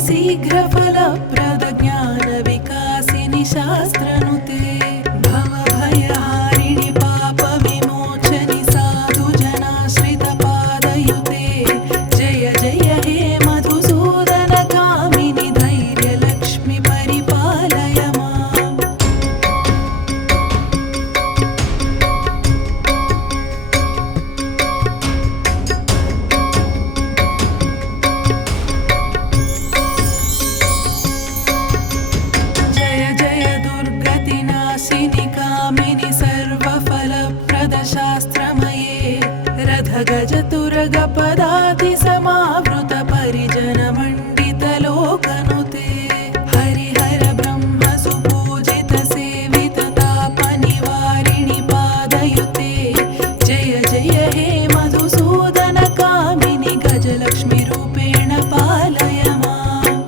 शीघ्रफलप्रद ज्ञानविकासिनि शास्त्रनुते भवभयहारिणि पापविमोचनि साधुजनाश्रितपादयुते जय जय हे मधुसूदनकामिनि धैर्यलक्ष्मि परिपालय माम्। जय जय दुर्गतिनाशिनि कामिनि सर्वफलप्रदशास्त्रमये रथगजतुरगपदातिसमावृत परिजनमण्डितलोकनुते हरिहर ब्रह्म सुपूजित सेवित तापनिवारिणि पादयुते जय जय हे मधुसूदनकामिनि गजलक्ष्मीरूपेण पालय माम्।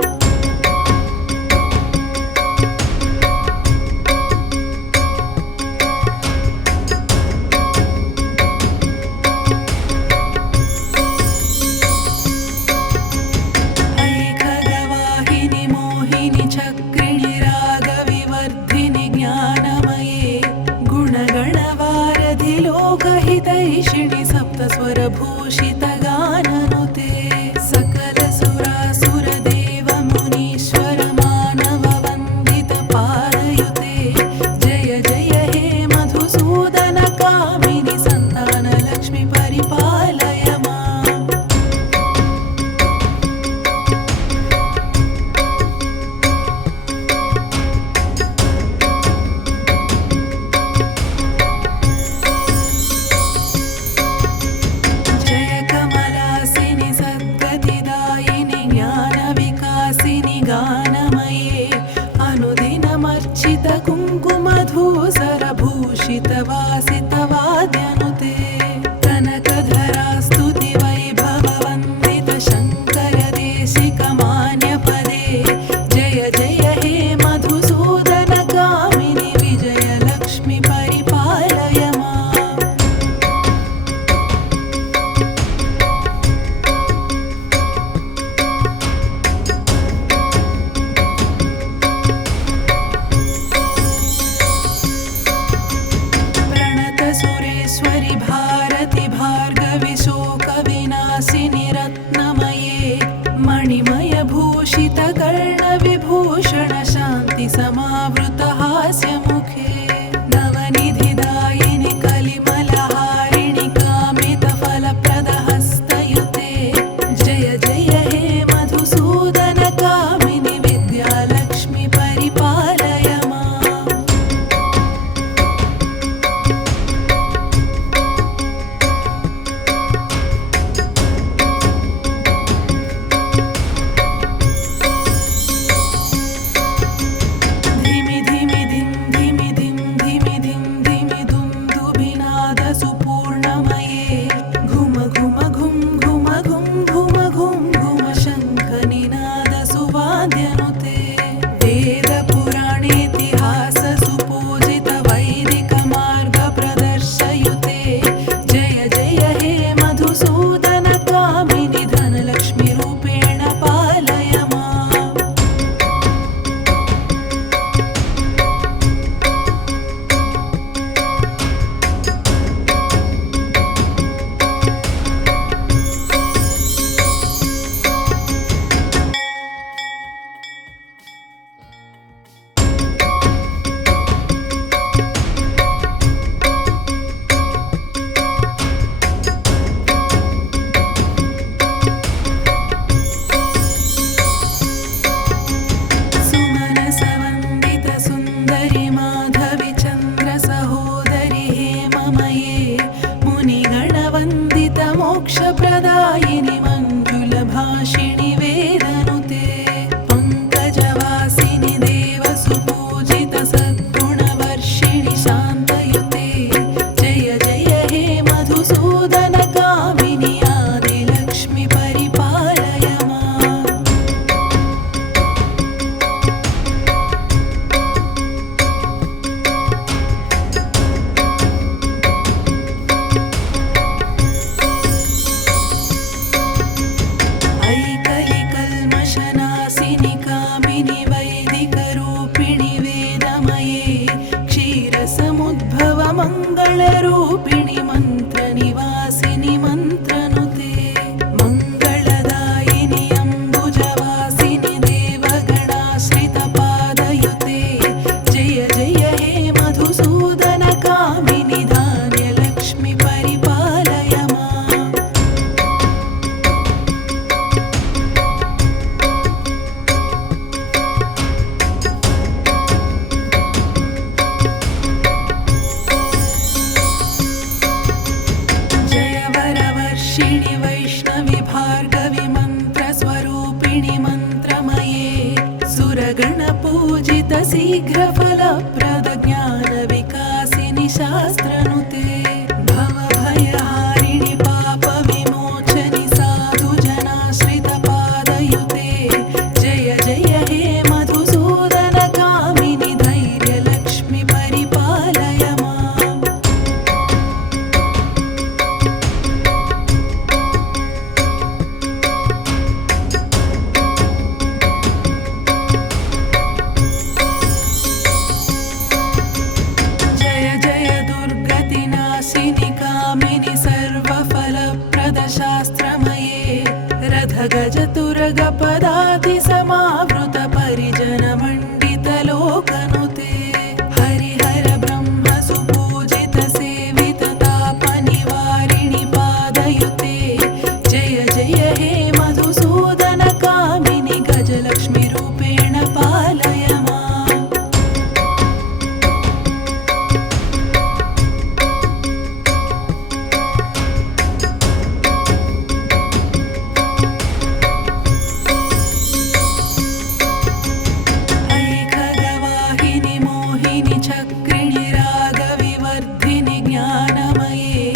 ऐकगवाहिनि मोहिनि चक्रिणि रागविवर्धिनि ज्ञानमये गुणगणवारधि लोकहितैषिणि सप्तस्वरभूषितगाननुते सकलसुरासुरदेवमुनीश्वर मानववन्दितपादयुते जय जय हे मधुसूदनकामिनि सन्तानलक्ष्मि परिपालय माम्। जय कमलासिनि सद्गतिदायिनि ज्ञानविकासिनि गानमये अनुदिनमर्चित कुङ्कुमधूसरभूषितवासितवाद्यनुते कनकधरा स्तुतिवैभववन्दित शङ्करदेशिकमान्यपदे जय जय हे मधुसूदनकामिनि विजयलक्ष्मि परिपालय माम्। प्रणतसुरेश्वरि भारति भार्गवि शोकविनाशिनि रत्नमये मणिमयभूषितकर्णविभूषण शान्ति समावृत हास्यमुखे नवनिधिदायिनि कलिमलहारिणि कामितफलप्रदहस्तयुते जय जय हे मधुसूदनकामिनि विद्यालक्ष्मि परिपालय माम्। धिमि धिमि धिं धिमि धिं धिमि धिं धिमि धुं धुभिनादसुपूर्णमये घुम घुम घुं घुम घुं घुम घुं घुम शङ्खनिनादसुवाद्यनुते वेदपुराणेतिहाससुपूजित वैदिकमार्गप्रदर्शयुते जय जय हे मधुसूदनकामिनि धनलक्ष्मीरूपेण पालय माम्। सुरगणपूजित शीघ्रफलप्रद ज्ञानविकासिनि शास्त्रनुते भवभयहारिणि पापविमोचनि साधुजनाश्रितपादयुते जय जय हे मधुसूदनकामिनि धैर्यलक्ष्मि परिपालय माम्। जय जय दुर्गतिनाशिनि कामिनि सर्वफलप्रदशास्त्रमये रथगजतुरगपदाति समावृत परिजनमण्डितलोकनुते हरिहर ब्रह्म सुपूजित सेवित तापनिवारिणि पादयुते जय जय हे मधुसूदनकामिनि गजलक्ष्मि रूपेण पालय माम्। ऐखगवाहिनि मोहिनि चक्रिणि रागविवर्धिनि ज्ञानमये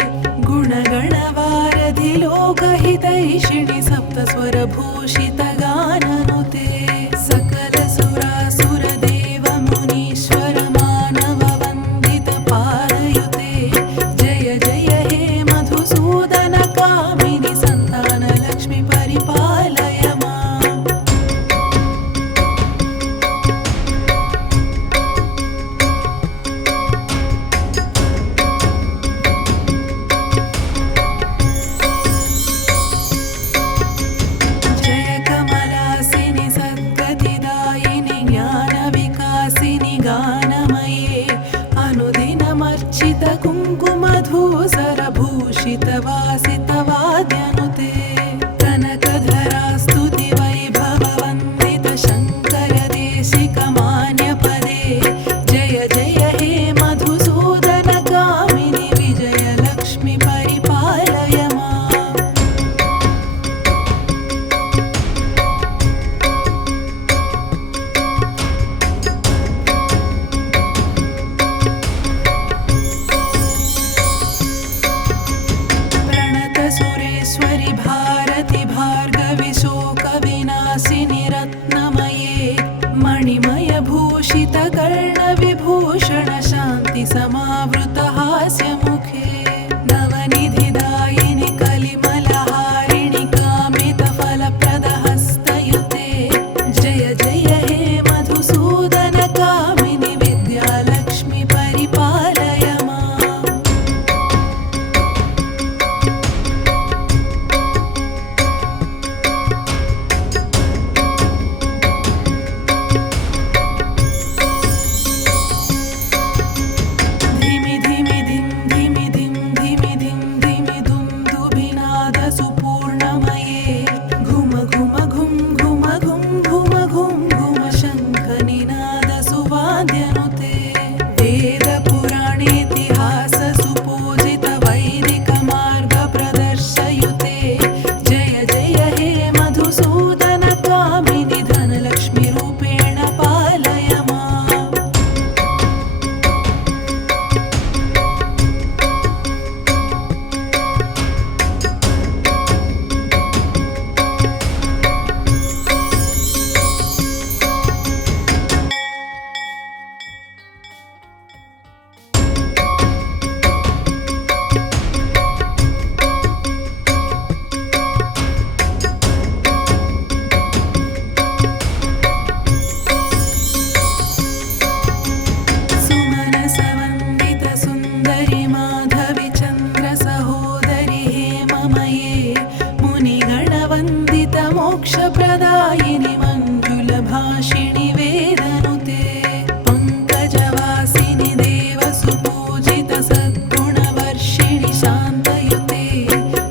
गुणगणवारधि लोकहितैषिणि सप्तस्वरभूषितगाननुते सकलसुरासुरदेवमुनीश्वर मानववन्दितपादयुते जय जय हे मधुसूदनकामिनि सन्तानलक्ष्मि परिपालय माम्। जय कमलासिनि सद्गतिदायिनि ज्ञानविकासिनि गानमये अनुदिनमर्चित कुङ्कुमधूसरभूषितवासितवाद्यनुते कनकधरा स्तुतिवैभववन्दित शङ्करदेशिकमान्यपदे जय जय हे मधुसूदनकामिनि विजयलक्ष्मि परिपालय माम्। प्रणतसुरेश्वरि भारति भार्गवि शोकविनाशिनि रत्नमये मणिमयभूषित कर्णविभूषण शान्ति समावृत हास्यमुखे नवनिधिदायिनि कलिमलहारिणि कामितफलप्रदहस्तयुते जय जय हे मधुसूदनकामिनि विद्यालक्ष्मि परिपालय माम्। धिमि धिमि धिं धिमि धिं धिमि धिं धिमि धुं दुभिनादसुपूर्णमये घुम घुम घुं घुम घुं घुम घुं घुम शङ्खनिनादसुवाद्यनुते वेदपुराणेतिहाससुपूजित वैदिकमार्गप्रदर्शयुते जय जय हे मधुसूदनकामिनि धनलक्ष्मि रूपेण पालय माम्। सुमनसवन्दित सुन्दरि माधवि चन्द्र सहोदरि हेममये मुनिगणवन्दित मोक्षप्रदायिनि मञ्जुलभाषिणि वेदनुते पङ्कजवासिनि देवसुपूजित सद्गुणवर्षिणि शान्तयुते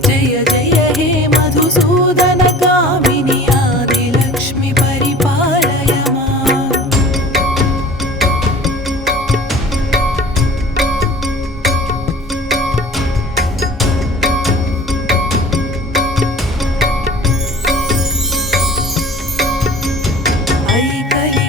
जय जय हे मधुसूदनकामिनि आदिलक्ष्मि परिपालय माम्। ऐकलि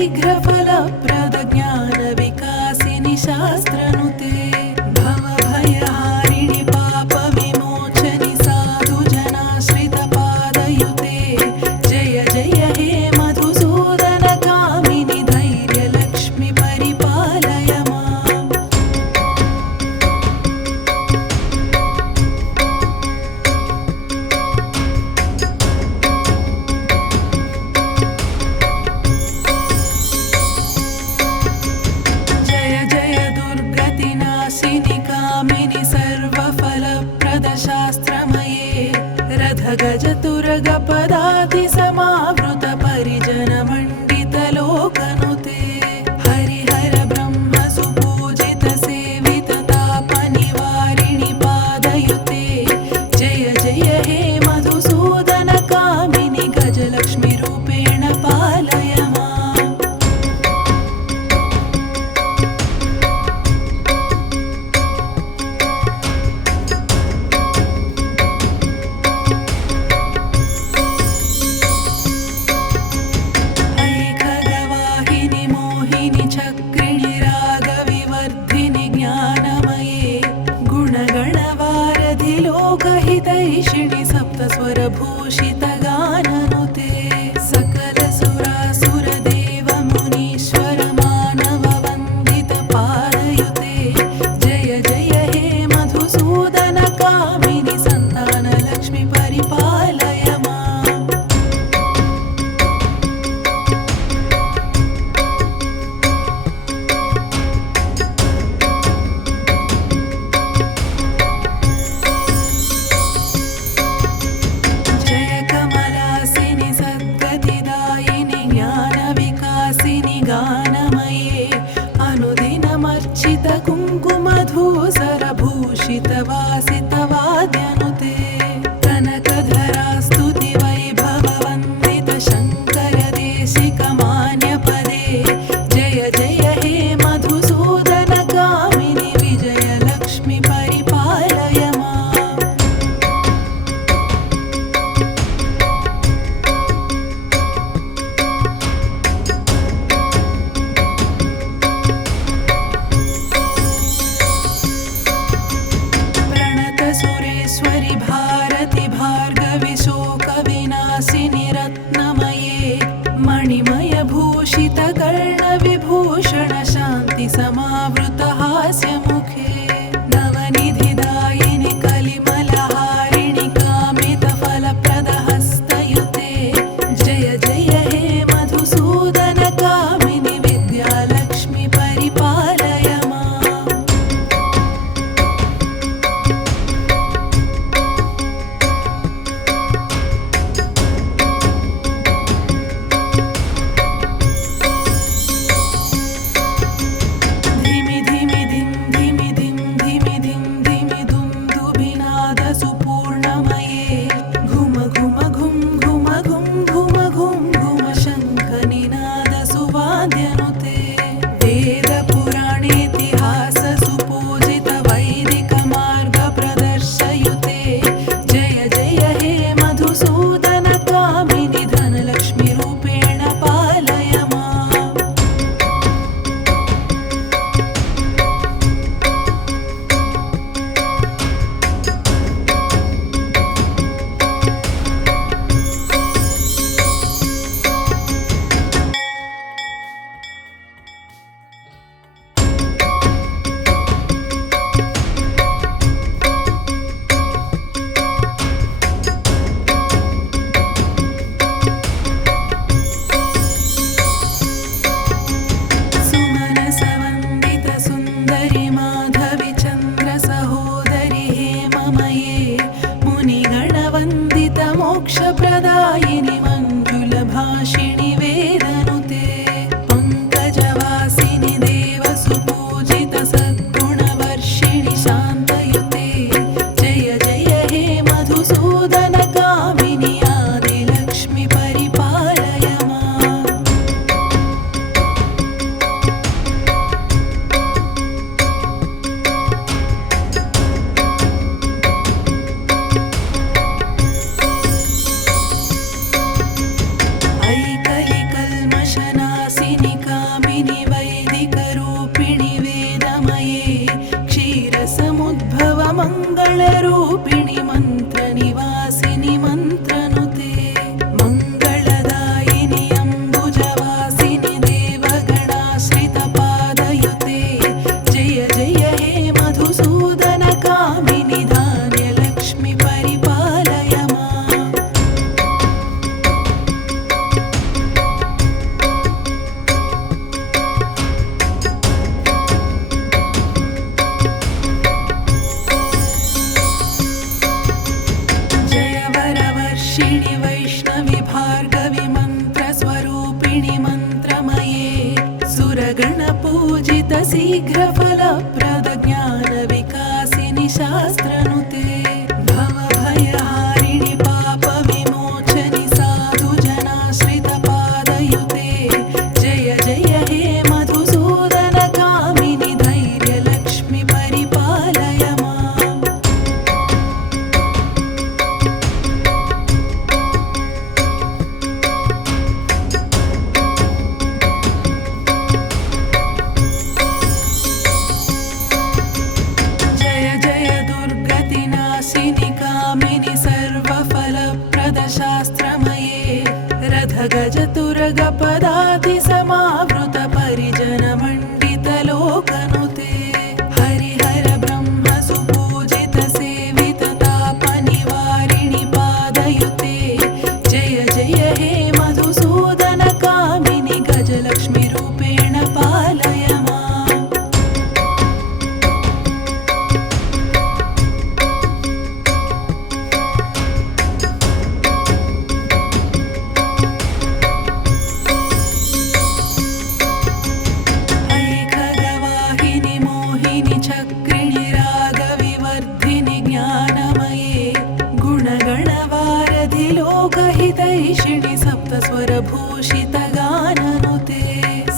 शीघ्रफलप्रदज्ञानविकासिनि शास्त्रनुते भवभयहारिणि पापविमोचनि साधुजनाश्रितपादयुते जय जय हे मधुसूदनकामिनि धैर्यलक्ष्मि परिपालय माम्। जय जय दुर्गतिनाशिनि कामिनि सर्वफलप्रदशास्त्रमये रथगजतुरगपदाति समावृत परिजनमण्डितलोकनुते हरिहर ब्रह्म सुपूजित सेवित तापनिवारिणि पादयुते जय जय हे मधुसूदनकामिनि गजलक्ष्मि रूपेण पालय माम्। ऐखगवाहिनि मोहिनि चक्रिणि रागविवर्धिनि ज्ञानमये गुणगणवारधि लोकहितैषिणि सप्तस्वरभूषितगाननुते सकलसुरासुरदेवमुनीश्वर मानववन्दितपादयुते जय जय हे मधुसूदनकामिनि सन्तानलक्ष्मि परिपालय माम्। जय कमलासिनि सद्गतिदायिनि ज्ञानविकासिनि गानमये अनुदिनमर्चित कुङ्कुमधूसरभूषितवासितवाद्यनुते कनकधरा स्तुतिवैभववन्दित शङ्करदेशिकमान्यपदे जय जय हे मधुसूदनकामिनि विजयलक्ष्मि परिपालय माम्। प्रणतसुरेश्वरि भारति भार्गवि शोकविनाशिनि रत्नमये मणिमयभूषितकर्णविभूषण शान्ति समावृत हास्यमुखे नवनिधिदायिनि कलिमलहारिणि कामितफलप्रदहस्तयुते जय जय हे मधुसूदनकामिनि विद्यालक्ष्मि परिपालय माम्। धिमि धिमि धिं धिमि धिं धिमि धिं धिमि धुं धुबिनादसुपूर्णमये घुम घुम घुं घुम घुं घुम घुं घुम शङ्खनिनादसुवाद्यनुते वेदपुराणेतिहाससुपूजित वैदिकमार्गप्रदर्शयुते जय जय हे मधुसूदनकामिनि धनलक्ष्मि रूपेण पालय माम्। सुमनसवन्दित सुन्दरि माधवि चन्द्र सहोदरि हेममये मुनिगणवन्दित मोक्षप्रदायिनि मञ्जुलभाषिणि वेदनुते पङ्कजवासिनि देवसुपूजित सद्गुणवर्षिणि शान्तयुते जय जय हे मधुसूदनकामिनि आदिलक्ष्मि परिपालय माम्। ऐक हितैषिणि वैष्णवि भार्गवि मन्त्रस्वरूपिणि मन्त्रमये सुरगणपूजित शीघ्रफलप्रद ज्ञानविकासिनि शास्त्रनुते भवभयहारिणि पापविमोचनि साधुजनाश्रितपादयुते जय जय हे मधुसूदनकामिनि धैर्यलक्ष्मि परिपालय माम्। जय जय दुर्गतिनाशिनि कामिनि सर्वफलप्रदशास्त्रमये रथगजतुरगपदातिसमावृत परिजनमण्डितलोकनुते हरिहर ब्रह्म सुपूजित सेवित तापनिवारिणि पादयुते जय जय हे मधुसूदनकामिनि गजलक्ष्मि रूपेण पालय माम्। ऐखगवाहिनि मोहिनि चक्रिणि रागविवर्धिनि ज्ञानमये गुणगणवारधि लोकहितैषिणि सप्तस्वरभूषितगाननुते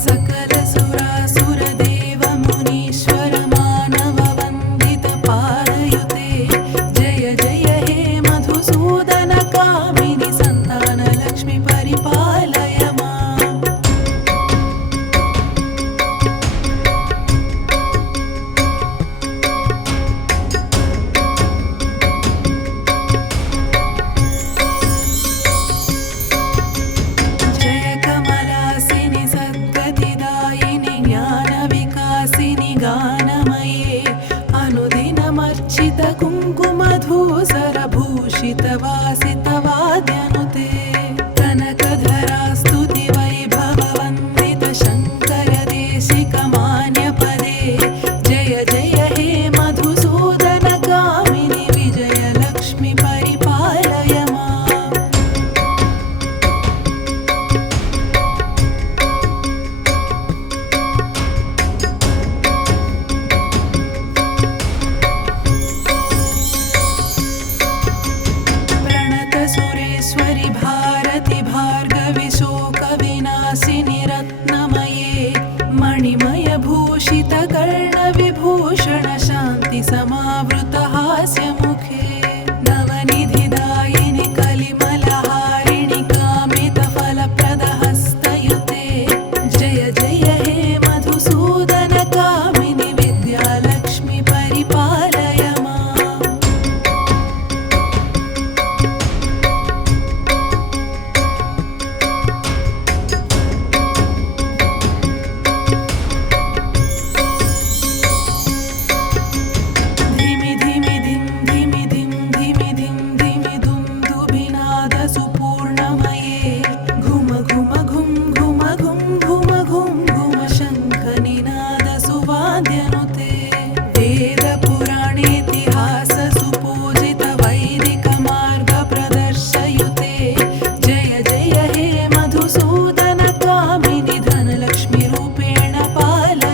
सकलसुरासुरदेवमुनीश्वर मानववन्दित पादयुते जय जय हे मधुसूदनकामिनि सन्तानलक्ष्मि परिपालय माम्। जय कमलासिनि सद्गतिदायिनि ज्ञानविकासिनि गानमये अनुदिनमर्चित कुङ्कुमधूसरभूषितवासितवाद्यनुते कनकधरास्तुति वैभववन्दित शङ्करदेशिकमान्यपदे जय जय हे मधुसूदनकामिनि विजयलक्ष्मि परिपालय माम्। प्रणत सुरेश्वरि